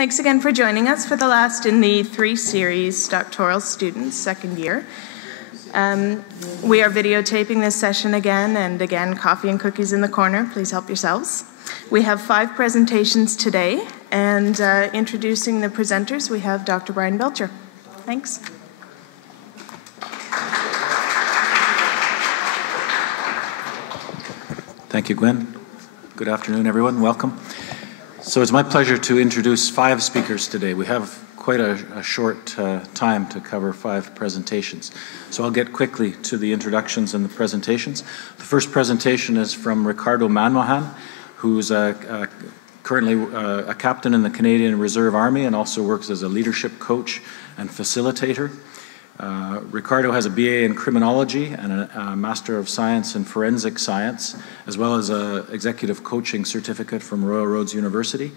Thanks again for joining us for the last in the 3 series doctoral students, second year. We are videotaping this session again, and again, coffee and cookies in the corner. Please help yourselves. We have 5 presentations today, and introducing the presenters, we have Dr. Brian Belcher. Thanks. Thank you, Gwen. Good afternoon, everyone. Welcome. So it's my pleasure to introduce 5 speakers today. We have quite a short time to cover 5 presentations. So I'll get quickly to the introductions and the presentations. The first presentation is from Ricardo Manmohan, who's currently a captain in the Canadian Reserve Army and also works as a leadership coach and facilitator. Ricardo has a BA in criminology and a Master of Science in Forensic Science, as well as an executive coaching certificate from Royal Roads University.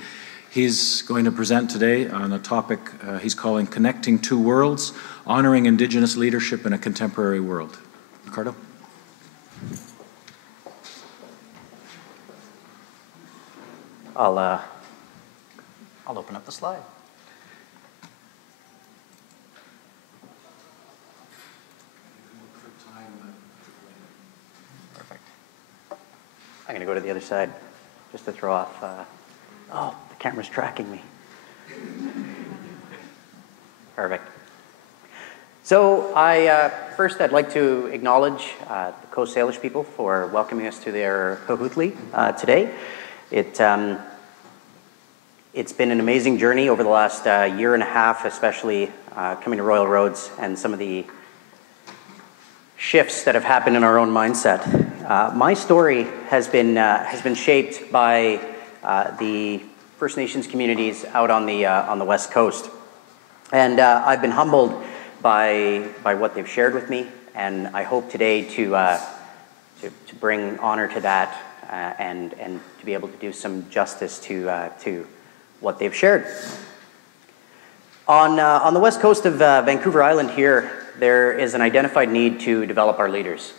He's going to present today on a topic he's calling Connecting Two Worlds, Honoring Indigenous Leadership in a Contemporary World. Ricardo? I'll open up the slide. Perfect. I'm going to go to the other side just to throw off. Oh, the camera's tracking me. Perfect. So first I'd like to acknowledge the Coast Salish people for welcoming us to their Kahutli today. It's been an amazing journey over the last year and a half, especially coming to Royal Roads and some of the shifts that have happened in our own mindset. My story has been shaped by the First Nations communities out on the West Coast, and I've been humbled by what they've shared with me, and I hope today to bring honor to that and to be able to do some justice to what they've shared. On the west coast of Vancouver Island here, there is an identified need to develop our leaders.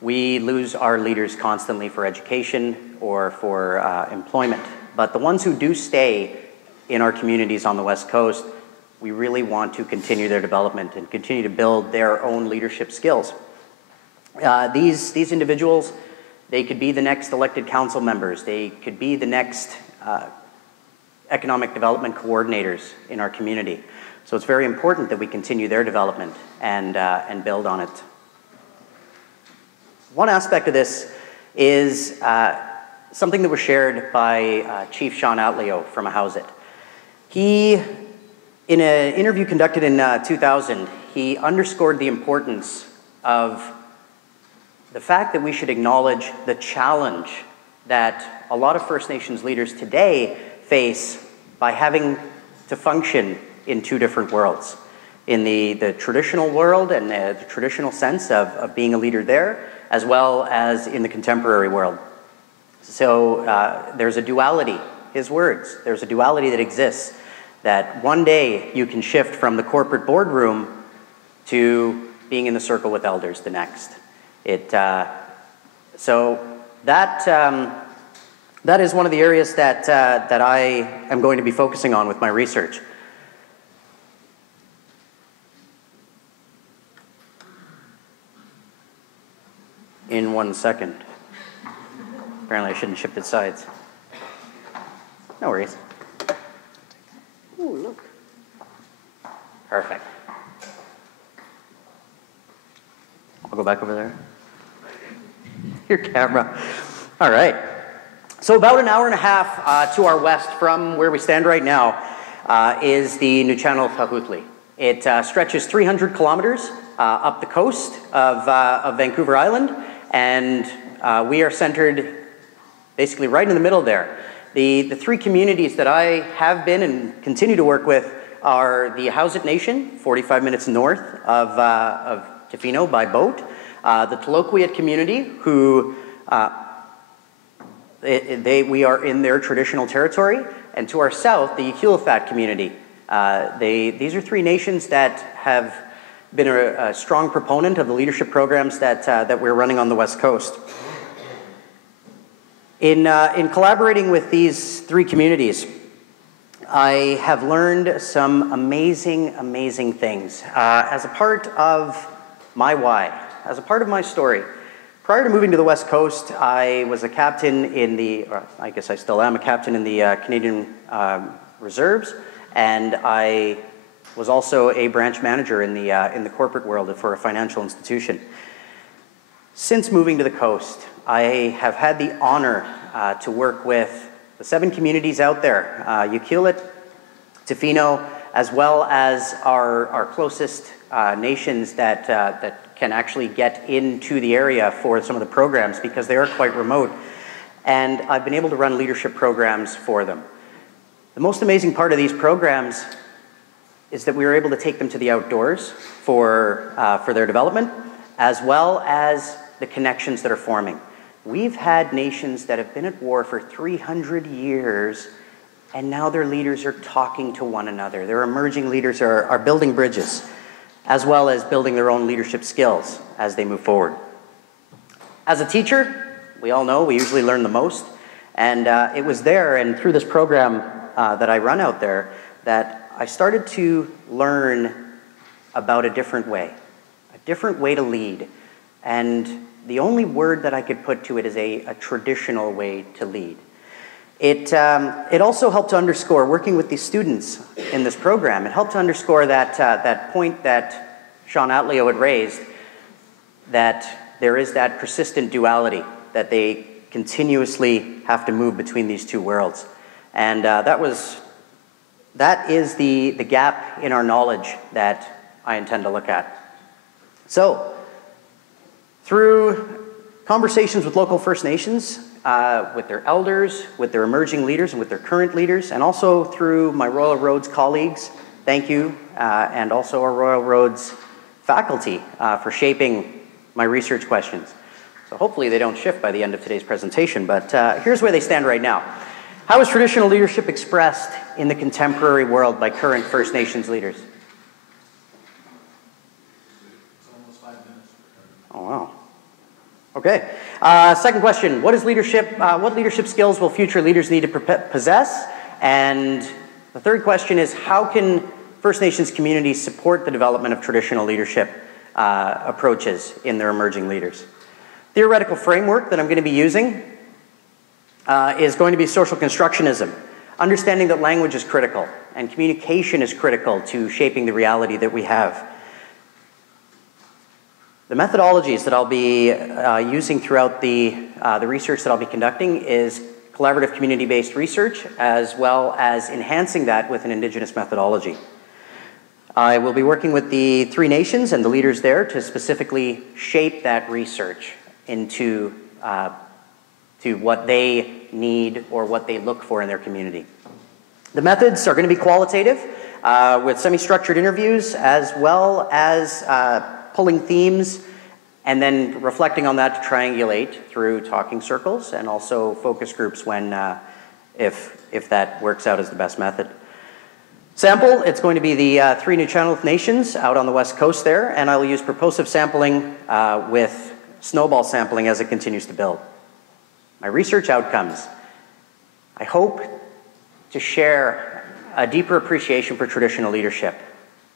We lose our leaders constantly for education or for employment, but the ones who do stay in our communities on the west coast, we really want to continue their development and continue to build their own leadership skills. These individuals, they could be the next elected council members. They could be the next economic development coordinators in our community. So it's very important that we continue their development and build on it. One aspect of this is something that was shared by Chief Sean Outleo from Ahousaht. He, in an interview conducted in 2000, he underscored the importance of the fact that we should acknowledge the challenge that a lot of First Nations leaders today face by having to function in 2 different worlds. In the traditional world and the traditional sense of being a leader there, as well as in the contemporary world. So there's a duality, his words, there's a duality that exists, that one day you can shift from the corporate boardroom to being in the circle with elders the next. So that is one of the areas that I am going to be focusing on with my research. In 1 second. Apparently I shouldn't shift its sides. No worries. Ooh, look. Perfect. I'll go back over there. Your camera. All right. So about an hour and a half to our west from where we stand right now is the New Channel of Kahutli. It stretches 300 kilometers up the coast of Vancouver Island, and we are centered basically right in the middle there. The 3 communities that I have been and continue to work with are the Ahousaht Nation, 45 minutes north of Tofino by boat, the Tloquiyat community, who we are in their traditional territory, and to our south, the Yaqulafat community. These are 3 nations that have been a strong proponent of the leadership programs that we're running on the West Coast. In collaborating with these 3 communities, I have learned some amazing, amazing things. As a part of my why, as a part of my story, prior to moving to the West Coast, I was a captain in the, or I guess I still am a captain in the Canadian Reserves, and I was also a branch manager in the corporate world for a financial institution. Since moving to the coast, I have had the honor to work with the 7 communities out there, Ukilit, Tofino, as well as our closest nations that can actually get into the area for some of the programs because they are quite remote. And I've been able to run leadership programs for them. The most amazing part of these programs is that we were able to take them to the outdoors for their development, as well as the connections that are forming. We've had nations that have been at war for 300 years, and now their leaders are talking to one another. Their emerging leaders are building bridges, as well as building their own leadership skills as they move forward. As a teacher, we all know we usually learn the most, and it was there and through this program that I run out there that I started to learn about a different way to lead. And the only word that I could put to it is a traditional way to lead. It also helped to underscore, working with the students in this program, it helped to underscore that point that Sean Atleo had raised, that there is that persistent duality, that they continuously have to move between these two worlds. And that is the gap in our knowledge that I intend to look at. So, through conversations with local First Nations, with their elders, with their emerging leaders, and with their current leaders, and also through my Royal Roads colleagues, thank you, and also our Royal Roads faculty for shaping my research questions. So hopefully they don't shift by the end of today's presentation, but here's where they stand right now. How is traditional leadership expressed in the contemporary world by current First Nations leaders? It's almost 5 minutes. Oh, wow. Okay. Second question, what leadership skills will future leaders need to possess? And the third question is, how can First Nations communities support the development of traditional leadership approaches in their emerging leaders? Theoretical framework that I'm going to be using is going to be social constructionism, understanding that language is critical and communication is critical to shaping the reality that we have. The methodologies that I'll be using throughout the research that I'll be conducting is collaborative community-based research, as well as enhancing that with an Indigenous methodology. I will be working with the 3 nations and the leaders there to specifically shape that research into to what they need or what they look for in their community. The methods are going to be qualitative with semi-structured interviews, as well as pulling themes and then reflecting on that to triangulate through talking circles and also focus groups when, if that works out as the best method. Sample, it's going to be the 3 Untitled nations out on the West Coast there, and I will use purposive sampling with snowball sampling as it continues to build. My research outcomes. I hope to share a deeper appreciation for traditional leadership.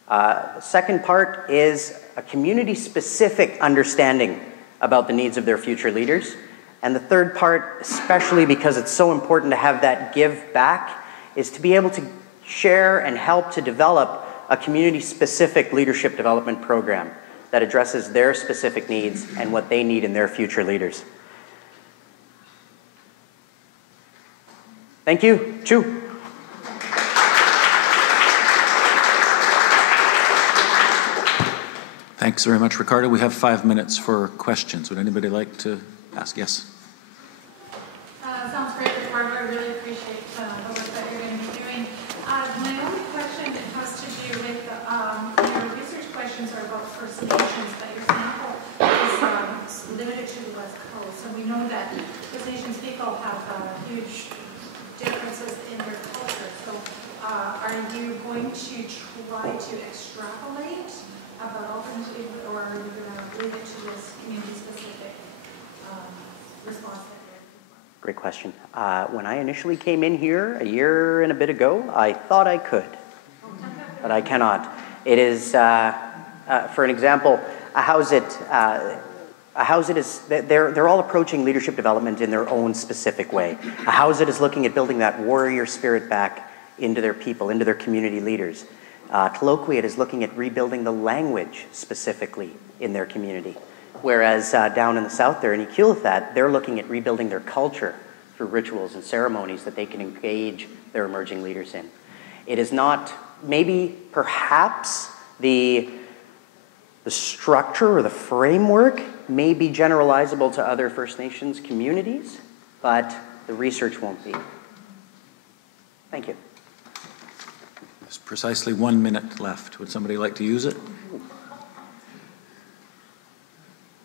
The second part is a community-specific understanding about the needs of their future leaders. And the third part, especially because it's so important to have that give back, is to be able to share and help to develop a community-specific leadership development program that addresses their specific needs and what they need in their future leaders. Thank you. Chu. Thanks very much, Ricardo. We have 5 minutes for questions. Would anybody like to ask? Yes. Sounds great, Ricardo. I really appreciate the work that you're going to be doing. My only question has to do with your research questions are about First Nations, but your sample is limited to the West Coast. And we know that First Nations people have huge differences in their culture. So are you going to try to extrapolate about alternative, or are you going to leave it to this community-specific response that you're looking for? Great question. When I initially came in here a year and a bit ago, I thought I could, but I cannot. It is, for an example, a House It is, they're all approaching leadership development in their own specific way. A House It is looking at building that warrior spirit back into their people, into their community leaders. Colloquiate is looking at rebuilding the language specifically in their community. Whereas down in the south there in Iqaluit, they're looking at rebuilding their culture through rituals and ceremonies that they can engage their emerging leaders in. It is not, maybe, perhaps, the structure or the framework may be generalizable to other First Nations communities, but the research won't be. Thank you. There's precisely 1 minute left. Would somebody like to use it?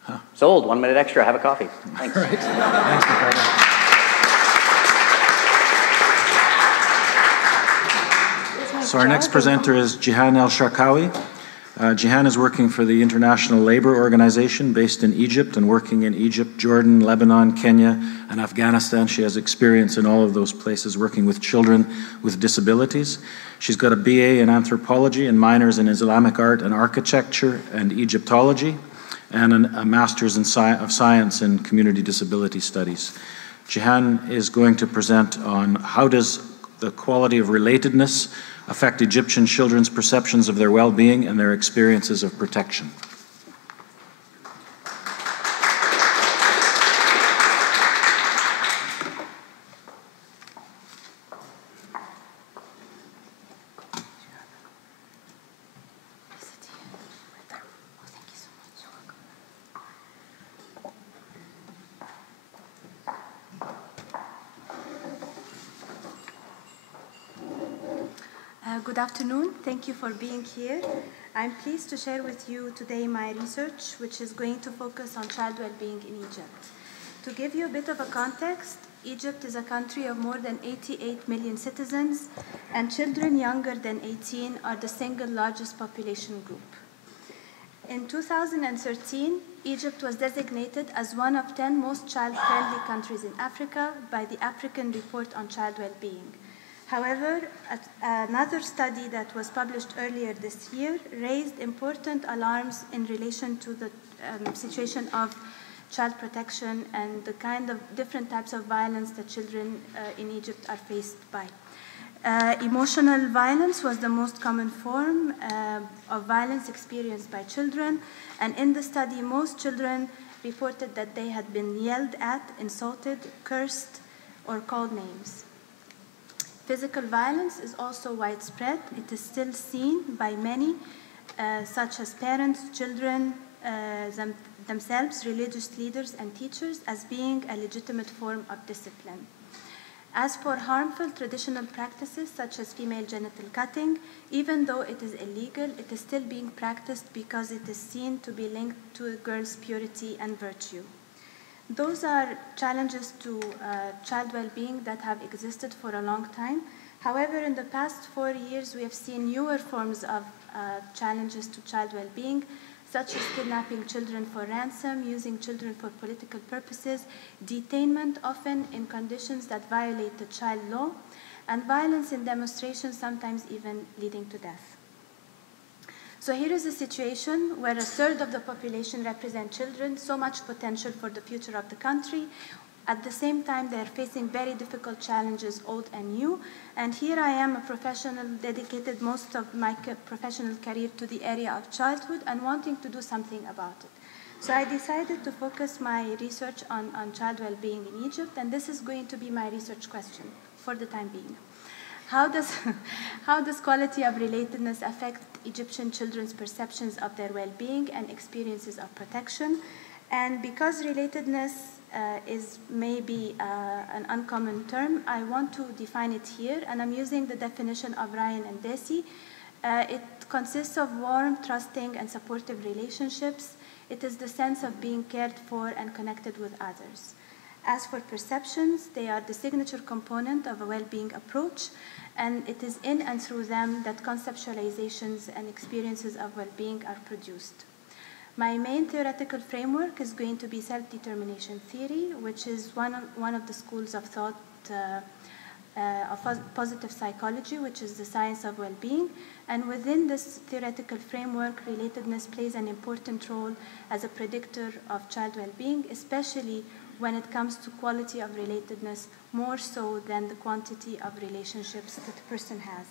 Huh. Sold. 1 minute extra. Have a coffee. Thanks. All right. Thanks, Ricardo. So our next presenter is Jihan El-Sharkawi. Jihan is working for the International Labour Organization based in Egypt and working in Egypt, Jordan, Lebanon, Kenya, and Afghanistan. She has experience in all of those places working with children with disabilities. She's got a BA in anthropology and minors in Islamic art and architecture and Egyptology, and a master's of science in community disability studies. Jihan is going to present on how does the quality of relatedness affect Egyptian children's perceptions of their well-being and their experiences of protection. Good afternoon. Thank you for being here. I'm pleased to share with you today my research, which is going to focus on child well-being in Egypt. To give you a bit of a context, Egypt is a country of more than 88 million citizens, and children younger than 18 are the single largest population group. In 2013, Egypt was designated as one of 10 most child-friendly countries in Africa by the African Report on Child Well-being. However, another study that was published earlier this year raised important alarms in relation to the situation of child protection and the kind of different types of violence that children in Egypt are faced by. Emotional violence was the most common form of violence experienced by children, and in the study, most children reported that they had been yelled at, insulted, cursed, or called names. Physical violence is also widespread. It is still seen by many, such as parents, children, themselves, religious leaders, and teachers, as being a legitimate form of discipline. As for harmful traditional practices, such as female genital cutting, even though it is illegal, it is still being practiced because it is seen to be linked to a girl's purity and virtue. Those are challenges to child well-being that have existed for a long time. However, in the past 4 years, we have seen newer forms of challenges to child well-being, such as kidnapping children for ransom, using children for political purposes, detainment often in conditions that violate the child law, and violence in demonstrations, sometimes even leading to death. So here is a situation where a third of the population represent children, so much potential for the future of the country. At the same time, they are facing very difficult challenges, old and new. And here I am, a professional, dedicated most of my professional career to the area of childhood and wanting to do something about it. So I decided to focus my research on child well-being in Egypt, and this is going to be my research question for the time being. How does quality of relatedness affect Egyptian children's perceptions of their well-being and experiences of protection? And because relatedness is maybe an uncommon term, I want to define it here, and I'm using the definition of Ryan and Deci. It consists of warm, trusting, and supportive relationships. It is the sense of being cared for and connected with others. As for perceptions, they are the signature component of a well-being approach, and it is in and through them that conceptualizations and experiences of well-being are produced. My main theoretical framework is going to be self-determination theory, which is one of the schools of thought of positive psychology, which is the science of well-being. And within this theoretical framework, relatedness plays an important role as a predictor of child well-being, especially when it comes to quality of relatedness, more so than the quantity of relationships that a person has.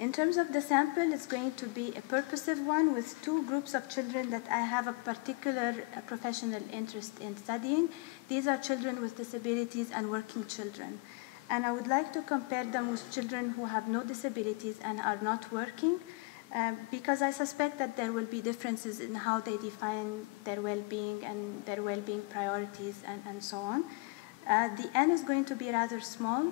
In terms of the sample, it's going to be a purposive one with two groups of children that I have a particular professional interest in studying. These are children with disabilities and working children. And I would like to compare them with children who have no disabilities and are not working, because I suspect that there will be differences in how they define their well-being and their well-being priorities and so on. The N is going to be rather small,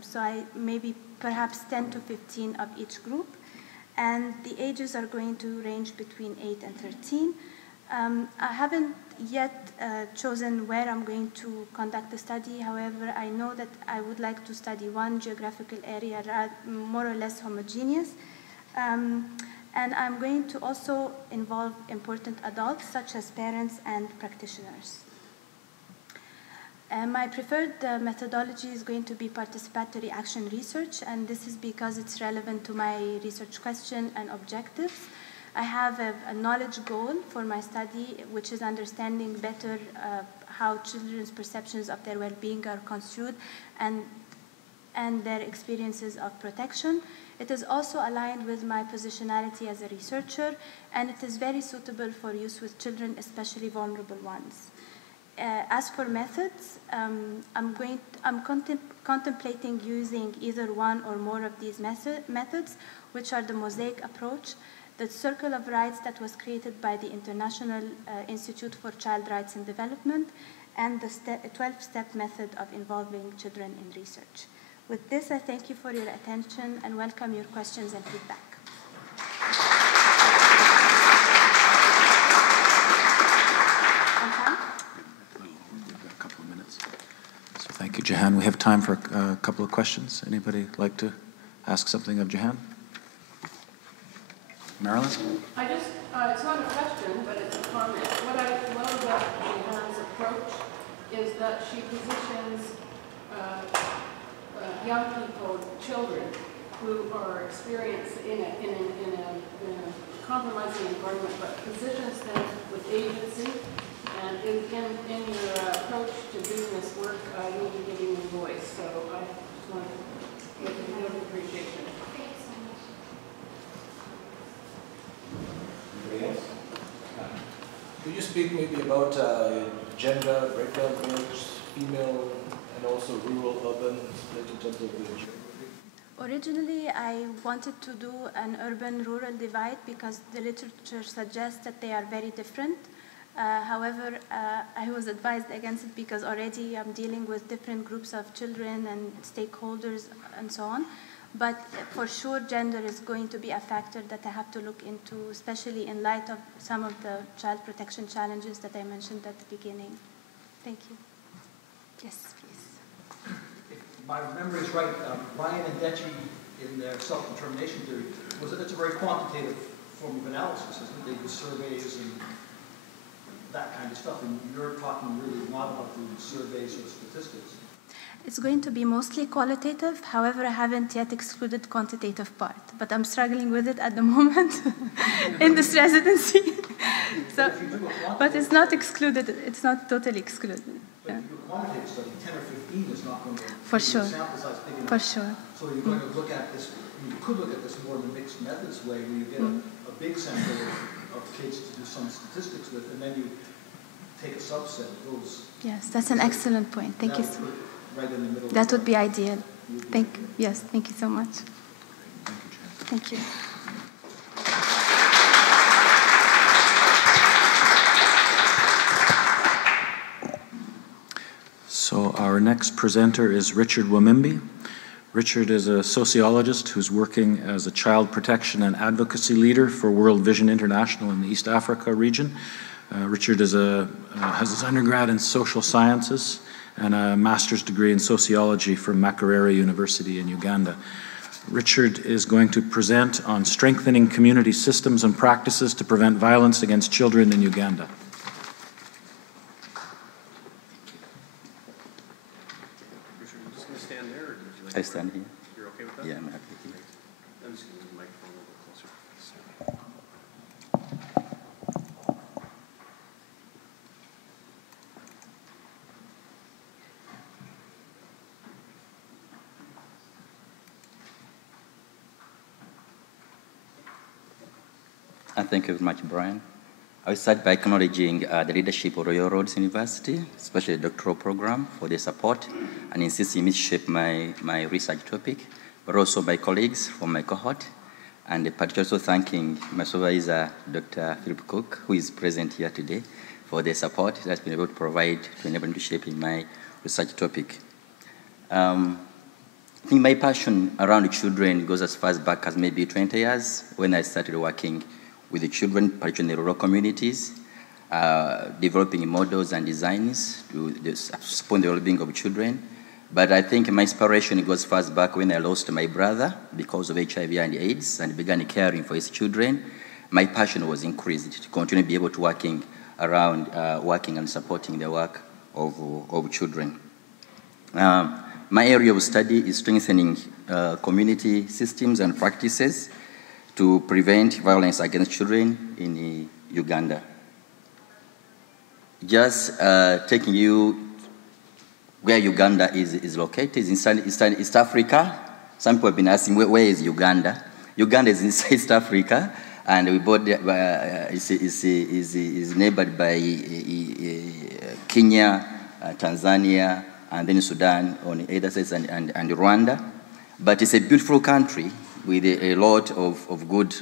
so maybe perhaps 10 to 15 of each group, and the ages are going to range between 8 and 13. I haven't yet chosen where I'm going to conduct the study. However, I know that I would like to study one geographical area more or less homogeneous, and I'm going to also involve important adults such as parents and practitioners. My preferred methodology is going to be participatory action research, and this is because it's relevant to my research question and objectives. I have a knowledge goal for my study, which is understanding better how children's perceptions of their well-being are construed and their experiences of protection. It is also aligned with my positionality as a researcher, and it is very suitable for use with children, especially vulnerable ones. As for methods, I'm contemplating using either one or more of these methods, which are the mosaic approach, the circle of rights that was created by the International Institute for Child Rights and Development, and the 12-step method of involving children in research. With this, I thank you for your attention and welcome your questions and feedback. Thank you, Jahan. We have time for a couple of questions. Anybody like to ask something of Jahan? Marilyn? It's not a question, but it's a comment. What I love about Jahan's approach is that she positions young people, children, who are experienced in a compromising environment, but positions them with agency. And in your approach to doing this work, you'll be giving them voice. So I just want to give you an appreciation. Thanks so much. Anybody else? Could you speak maybe about gender, breakdown groups, female, and also rural, urban, split in terms of the geography? Originally, I wanted to do an urban-rural divide because the literature suggests that they are very different. However, I was advised against it because already I'm dealing with different groups of children and stakeholders and so on. But for sure, gender is going to be a factor that I have to look into, especially in light of some of the child protection challenges that I mentioned at the beginning. Thank you. Yes, please. If my memory is right, Ryan and Dsocsci, in their self-determination theory, it's a very quantitative form of analysis, isn't it? They do surveys and that kind of stuff, and you're talking really not about the surveys or statistics. It's going to be mostly qualitative. However, I haven't yet excluded quantitative part, but I'm struggling with it at the moment in this residency. So, but it's not excluded. It's not totally excluded. But if you do a quantitative study, 10 or 15 is not going to for sure. Sample size big enough. For sure. So you're going to look at this. You could look at this more in the mixed methods way, where you get a big sample of kids to do some statistics with, and then you take a subset of those. Yes, that's an excellent point. Thank you. Right in the middle. That would be ideal. Thank you so much. Thank you. So our next presenter is Richard Wamimbi. Richard is a sociologist who's working as a child protection and advocacy leader for World Vision International in the East Africa region. Richard has his undergrad in social sciences and a master's degree in sociology from Makerere University in Uganda. Richard is going to present on strengthening community systems and practices to prevent violence against children in Uganda. Richard, you're just going to stand there, or would you like I stand here. You're okay with that? Yeah, I'm happy here. I'm just going to move the microphone a little bit closer. Thank you very much, Brian. I will start by acknowledging the leadership of Royal Roads University, especially the doctoral program, for their support and insisting me to shape my research topic, but also my colleagues from my cohort, and particularly also thanking my supervisor, Dr. Philip Cook, who is present here today, for their support that has been able to provide to enable me to shape in my research topic. I think my passion around children goes as far back as maybe 20 years when I started working with the children, particularly in the rural communities, developing models and designs to support the well-being of children. But I think my inspiration goes far back when I lost my brother because of HIV and AIDS and began caring for his children. My passion was increased to continue to be able to working around working and supporting the work of children. My area of study is strengthening community systems and practices to prevent violence against children in Uganda. Just taking you where Uganda is located, is in East Africa. Some people have been asking, where is Uganda? Uganda is in East Africa, and we both is neighbored by Kenya, Tanzania, and then Sudan on either side, and Rwanda. But it's a beautiful country with a lot of good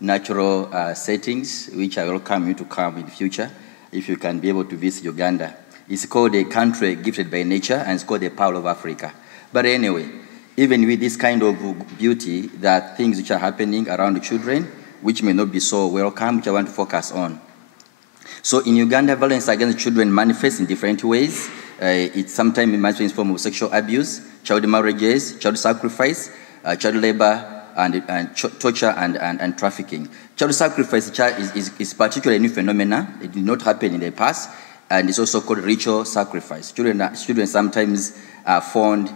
natural settings, which I welcome you to come in the future if you can be able to visit Uganda. It's called a country gifted by nature, and it's called the Pearl of Africa. But anyway, even with this kind of beauty, there are things which are happening around the children, which may not be so welcome, which I want to focus on. So in Uganda, violence against children manifests in different ways. It sometimes manifests in the form of sexual abuse, child marriages, child sacrifice, child labor, and torture and trafficking. Child sacrifice is particularly a new phenomenon. It did not happen in the past, and it's also called ritual sacrifice. Children sometimes are found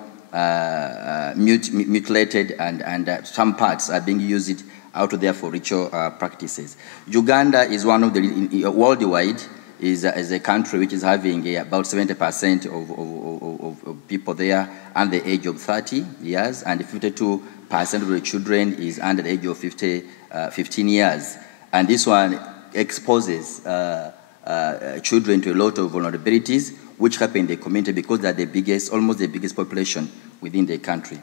mutilated, and some parts are being used out there for ritual practices. Uganda is one of the, worldwide, is a country which is having about 70% of people there under the age of 30 years, and 52% of the children is under the age of 15 years. And this one exposes children to a lot of vulnerabilities, which happen in the community because they're almost the biggest population within the country.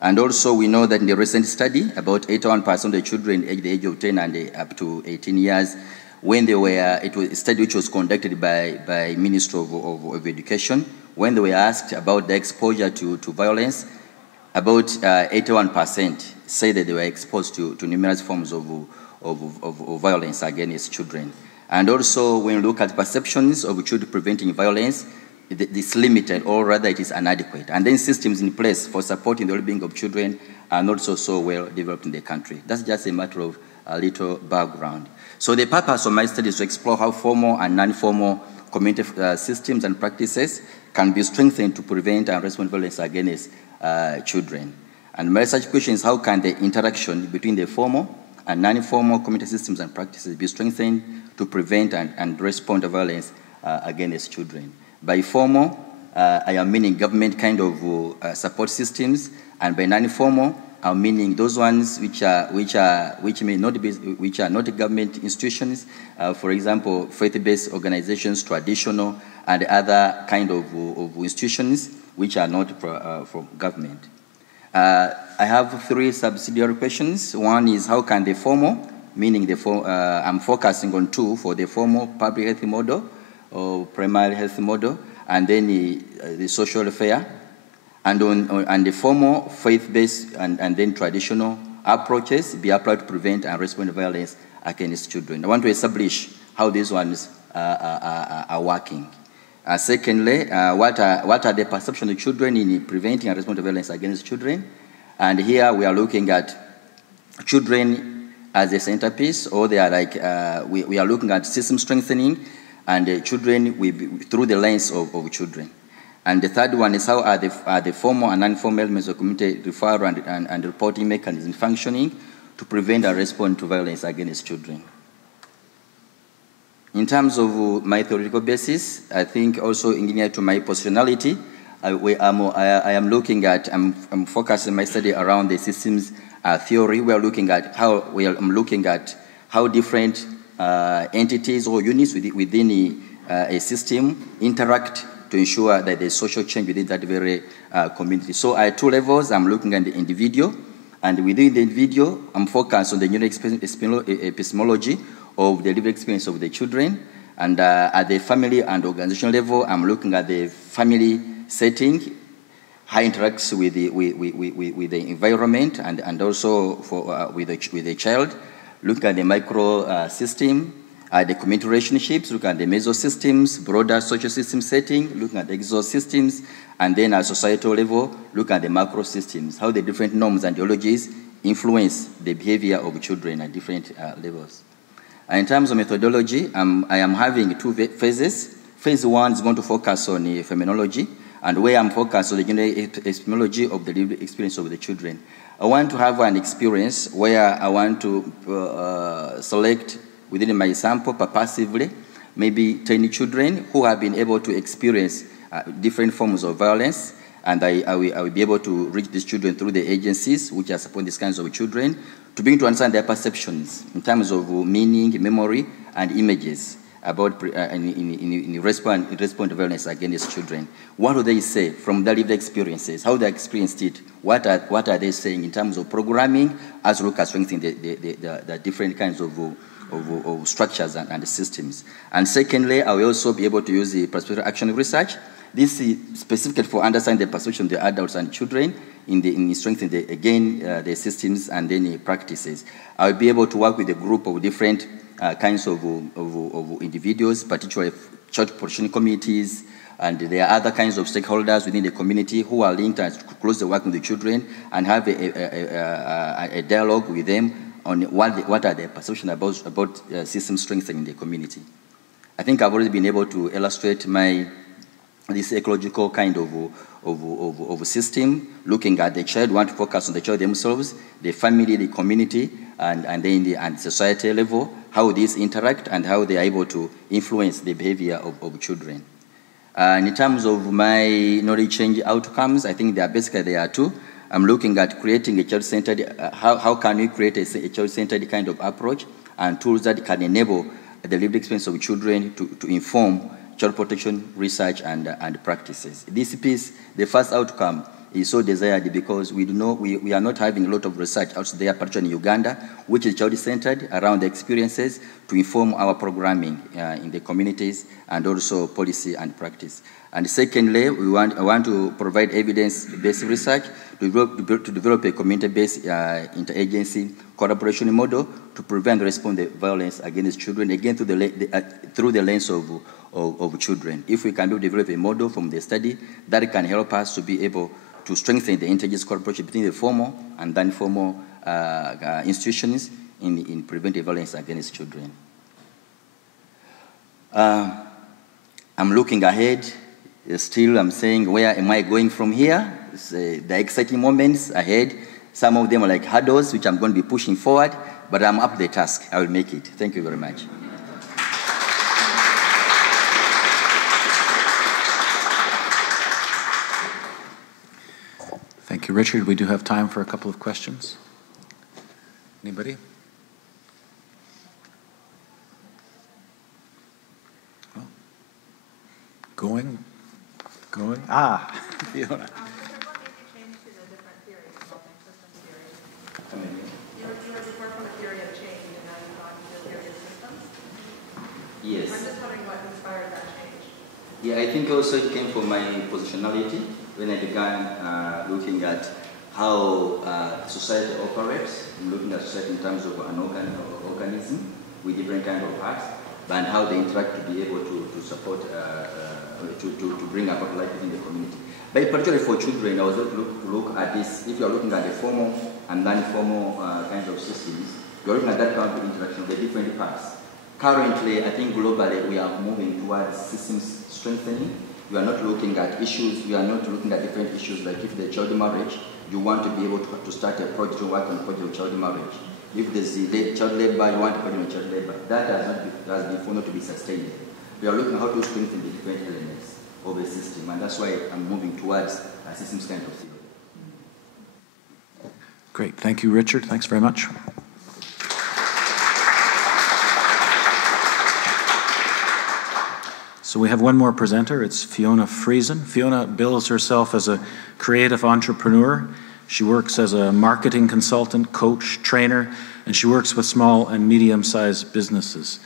And also we know that in the recent study, about 81% of the children aged the age of 10 and up to 18 years, when they were, it was a study which was conducted by Ministry of Education, when they were asked about the exposure to violence, about 81% say that they were exposed to numerous forms of violence against children. And also when you look at perceptions of children preventing violence, it's limited, or rather it is inadequate. And then systems in place for supporting the well-being of children are not so well developed in the country. That's just a matter of a little background. So the purpose of my study is to explore how formal and non-formal community systems and practices can be strengthened to prevent and respond to violence against children. And my research question is, how can the interaction between the formal and non-formal community systems and practices be strengthened to prevent and respond to violence against children? By formal, I am meaning government kind of support systems, and by non-formal, I'm meaning those ones which are not government institutions. For example, faith-based organizations, traditional, and other kind of institutions which are not from government. I have three subsidiary questions. One is, how can the formal, meaning I'm focusing on two, for the formal public health model or primary health model, and then the social welfare, and the formal faith-based and then traditional approaches be applied to prevent and respond to violence against children. I want to establish how these ones are working. Secondly, what are the perceptions of children in preventing and responding to violence against children? And here we are looking at children as a centerpiece, or they are like, we are looking at system strengthening and children through the lens of children. And the third one is how are the formal and non-formal elements of community referral and reporting mechanism functioning to prevent and respond to violence against children. In terms of my theoretical basis, I think also engineered to my positionality, I'm focusing my study around the systems theory. I'm looking at how different entities or units within a system interact to ensure that there's social change within that very community. So at 2 levels, I'm looking at the individual, and within the individual, I'm focused on the neural epistemology of the lived experience of the children, and at the family and organizational level, I'm looking at the family setting, how it interacts with the environment, and also with the child, looking at the micro system, the community relationships, looking at the mesosystems, broader social system setting, looking at the exosystems, and then at societal level, looking at the macro systems, how the different norms and ideologies influence the behavior of children at different levels. And in terms of methodology, I am having 2 phases. Phase 1 is going to focus on the phenomenology, and where I'm focused on the general epistemology of the lived experience of the children. I want to have an experience where I want to select within my sample purposively, maybe 10 children who have been able to experience different forms of violence, and I will be able to reach these children through the agencies which are supporting these kinds of children, to begin to understand their perceptions in terms of meaning, memory, and images about in response to violence against children. What do they say from their lived experiences? How they experienced it? What are they saying in terms of programming, as well as strengthening the different kinds of structures and systems. And secondly, I will also be able to use the perspective action research. This is specifically for understanding the perception of the adults and children in strengthening the systems and then the practices. I will be able to work with a group of different kinds of individuals, particularly church positioning committees, and there are other kinds of stakeholders within the community who are linked and closely working with the children, and have a dialogue with them on what are their perceptions about system strengthening the community. I think I've already been able to illustrate this ecological kind of system, looking at the child, want to focus on the child themselves, the family, the community, and then the society level, how these interact and how they are able to influence the behavior of children. And in terms of my knowledge change outcomes, I think there are 2. I'm looking at creating a child-centered, how can we create a child-centered kind of approach and tools that can enable the lived experience of children to inform child protection research and practices. This piece, the first outcome, is so desired because we are not having a lot of research out there, particularly in Uganda, which is child-centered around the experiences to inform our programming in the communities and also policy and practice. And secondly, I want to provide evidence-based research to develop a community-based interagency collaboration model to prevent and respond to violence against children, again through the lens of children. If we can develop a model from the study, that can help us to be able to strengthen the interagency collaboration between the formal and non-formal institutions in preventing violence against children. I'm looking ahead. Still, I'm saying, where am I going from here? The exciting moments ahead. Some of them are like hurdles, which I'm going to be pushing forward, but I'm up to the task. I will make it. Thank you very much. Thank you, Richard. We do have time for a couple of questions. Anybody? Well, going. Fiona. Yes. I'm just wondering what inspired that change. Yeah, I think also it came from my positionality when I began looking at how society operates, looking at society in terms of an organism with different kinds of parts, and how they interact to be able to support, to bring about life within the community. But particularly for children, I was look at this. If you're looking at the formal and non-formal kinds of systems, you're looking at that kind of interaction of the different parts. Currently, I think globally we are moving towards systems strengthening. You are not looking at issues, you are not looking at different issues like if the child marriage, you want to be able to start a project or work on a project of child marriage. If there's the child labor, you want to put in child labor. That has been found not to be sustainable. We are looking at how to strengthen the different elements of a system, and that's why I'm moving towards a systems kind of theory. Great, thank you, Richard. Thanks very much. So we have one more presenter. It's Fiona Freezin. Fiona bills herself as a creative entrepreneur. She works as a marketing consultant, coach, trainer, and she works with small and medium-sized businesses.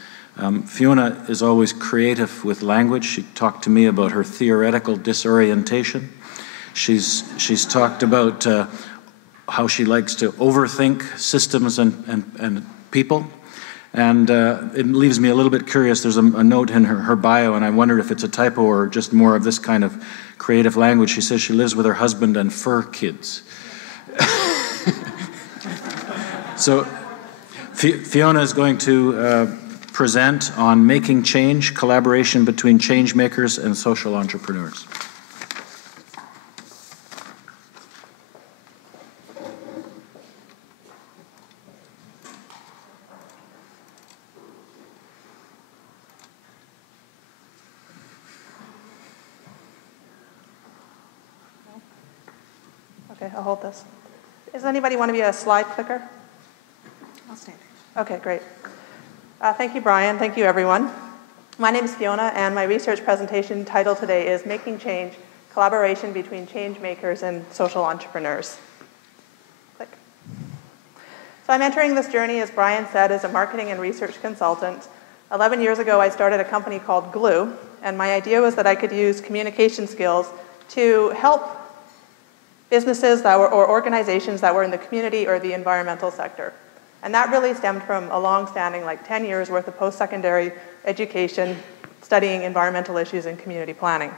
Fiona is always creative with language. She talked to me about her theoretical disorientation. She's talked about how she likes to overthink systems and people. And it leaves me a little bit curious. There's a note in her bio, and I wondered if it's a typo or just more of this kind of creative language. She says she lives with her husband and fur kids. So Fiona is going to present on making change, collaboration between change makers and social entrepreneurs. Okay, I'll hold this. Does anybody want to be a slide clicker? I'll stand. Okay, great. Thank you, Brian. Thank you, everyone. My name is Fiona, and my research presentation title today is Making Change, Collaboration Between Change Makers and Social Entrepreneurs. Click. So I'm entering this journey, as Brian said, as a marketing and research consultant. 11 years ago, I started a company called Glue, and my idea was that I could use communication skills to help businesses that were, or organizations that were in the community or the environmental sector. And that really stemmed from a long-standing, like 10 years worth of post-secondary education studying environmental issues and community planning.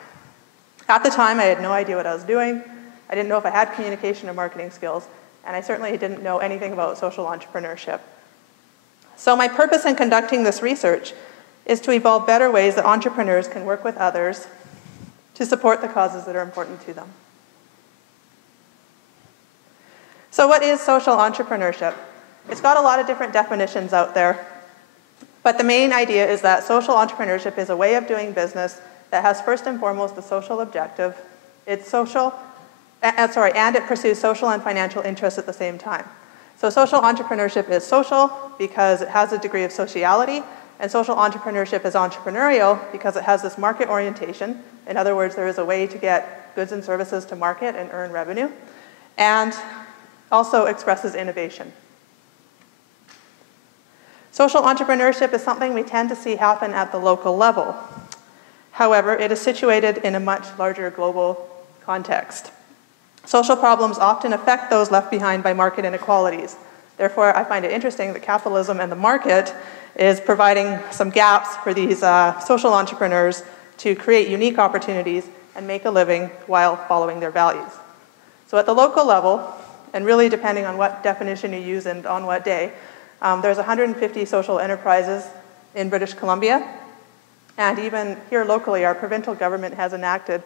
At the time, I had no idea what I was doing. I didn't know if I had communication or marketing skills, and I certainly didn't know anything about social entrepreneurship. So my purpose in conducting this research is to evolve better ways that entrepreneurs can work with others to support the causes that are important to them. So what is social entrepreneurship? It's got a lot of different definitions out there, but the main idea is that social entrepreneurship is a way of doing business that has first and foremost the social objective. It's social, and it pursues social and financial interests at the same time. So social entrepreneurship is social because it has a degree of sociality, and social entrepreneurship is entrepreneurial because it has this market orientation. In other words, there is a way to get goods and services to market and earn revenue, and also expresses innovation. Social entrepreneurship is something we tend to see happen at the local level. However, it is situated in a much larger global context. Social problems often affect those left behind by market inequalities. Therefore, I find it interesting that capitalism and the market is providing some gaps for these social entrepreneurs to create unique opportunities and make a living while following their values. So at the local level, and really depending on what definition you use and on what day, there's 150 social enterprises in British Columbia. And even here locally, our provincial government has enacted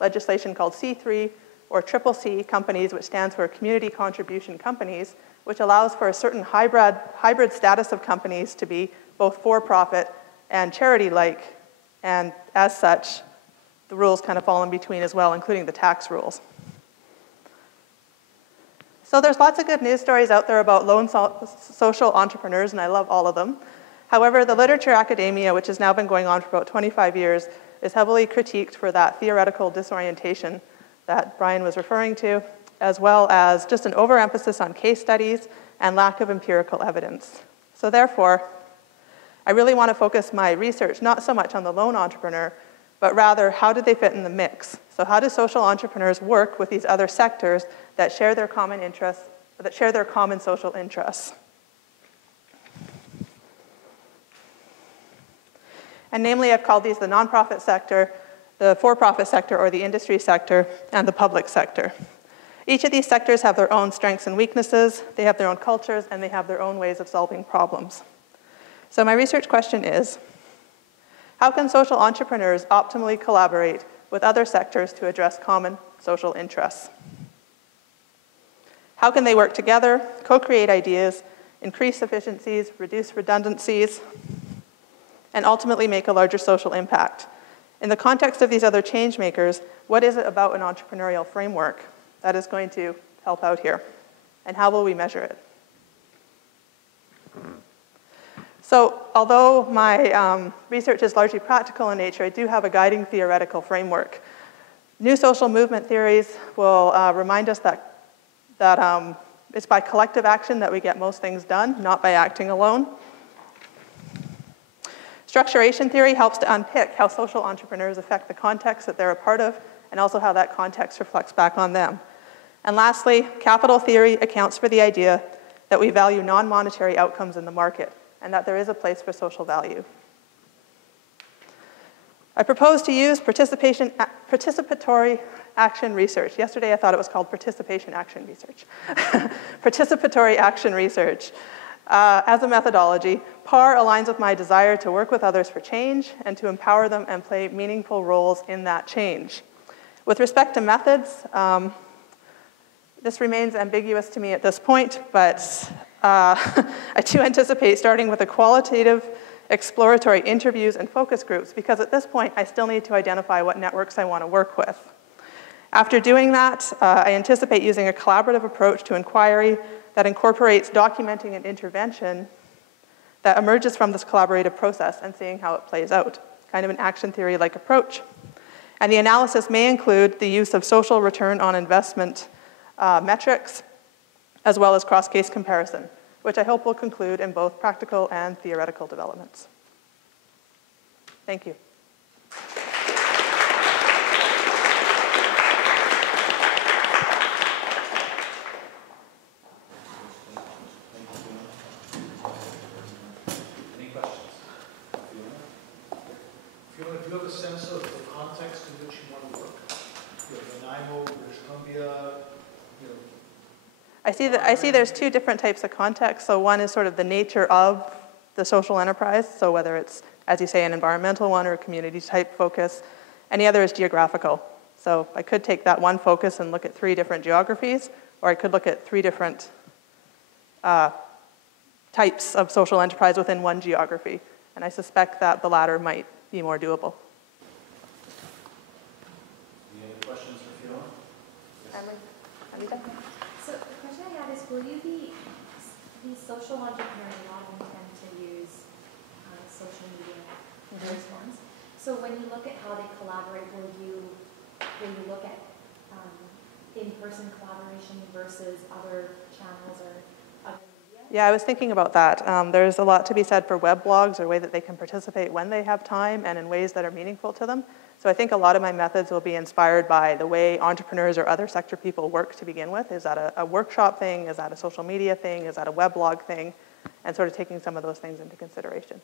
legislation called C3 or CCC companies, which stands for Community Contribution Companies, which allows for a certain hybrid status of companies to be both for-profit and charity-like. And as such, the rules kind of fall in between as well, including the tax rules. So there's lots of good news stories out there about lone social entrepreneurs, and I love all of them. However, the literature academia, which has now been going on for about 25 years, is heavily critiqued for that theoretical disorientation that Brian was referring to, as well as just an overemphasis on case studies and lack of empirical evidence. So therefore, I really want to focus my research not so much on the lone entrepreneur, but rather how do they fit in the mix? So how do social entrepreneurs work with these other sectors that share their common interests, that share their common social interests? And namely, I've called these the nonprofit sector, the for-profit sector or the industry sector, and the public sector. Each of these sectors have their own strengths and weaknesses, they have their own cultures, and they have their own ways of solving problems. So my research question is, how can social entrepreneurs optimally collaborate with other sectors to address common social interests? How can they work together, co-create ideas, increase efficiencies, reduce redundancies, and ultimately make a larger social impact? In the context of these other change makers, what is it about an entrepreneurial framework that is going to help out here? And how will we measure it? So although my research is largely practical in nature, I do have a guiding theoretical framework. New social movement theories will remind us that it's by collective action that we get most things done, not by acting alone. Structuration theory helps to unpick how social entrepreneurs affect the context that they're a part of, and also how that context reflects back on them. And lastly, capital theory accounts for the idea that we value non-monetary outcomes in the market, and that there is a place for social value. I propose to use participatory action research. Yesterday I thought it was called participation action research. Participatory action research. As a methodology, PAR aligns with my desire to work with others for change and to empower them and play meaningful roles in that change. With respect to methods, this remains ambiguous to me at this point, but I do anticipate starting with a qualitative exploratory interviews and focus groups, because at this point I still need to identify what networks I want to work with. After doing that, I anticipate using a collaborative approach to inquiry that incorporates documenting an intervention that emerges from this collaborative process and seeing how it plays out, kind of an action theory-like approach. And the analysis may include the use of social return on investment metrics, as well as cross-case comparison, which I hope will conclude in both practical and theoretical developments. Thank you. Any questions? Fiona, do you have a sense of the context in which you want to work? You have Nanaimo, British Columbia, you know. I see there's two different types of context. So one is sort of the nature of the social enterprise. So whether it's, as you say, an environmental one or a community type focus, and the other is geographical. So I could take that one focus and look at 3 different geographies, or I could look at 3 different types of social enterprise within one geography. And I suspect that the latter might be more doable. Any other questions for Fiona? Anita? So the question I had is, will you be, these social entrepreneurs a lot of them tend to use social media in those forms. So when you look at how they collaborate, will you look at in-person collaboration versus other channels or other media? Yeah, I was thinking about that. There's a lot to be said for web blogs, or a way that they can participate when they have time and in ways that are meaningful to them. So I think a lot of my methods will be inspired by the way entrepreneurs or other sector people work to begin with. Is that a workshop thing? Is that a social media thing? Is that a weblog thing? And sort of taking some of those things into consideration.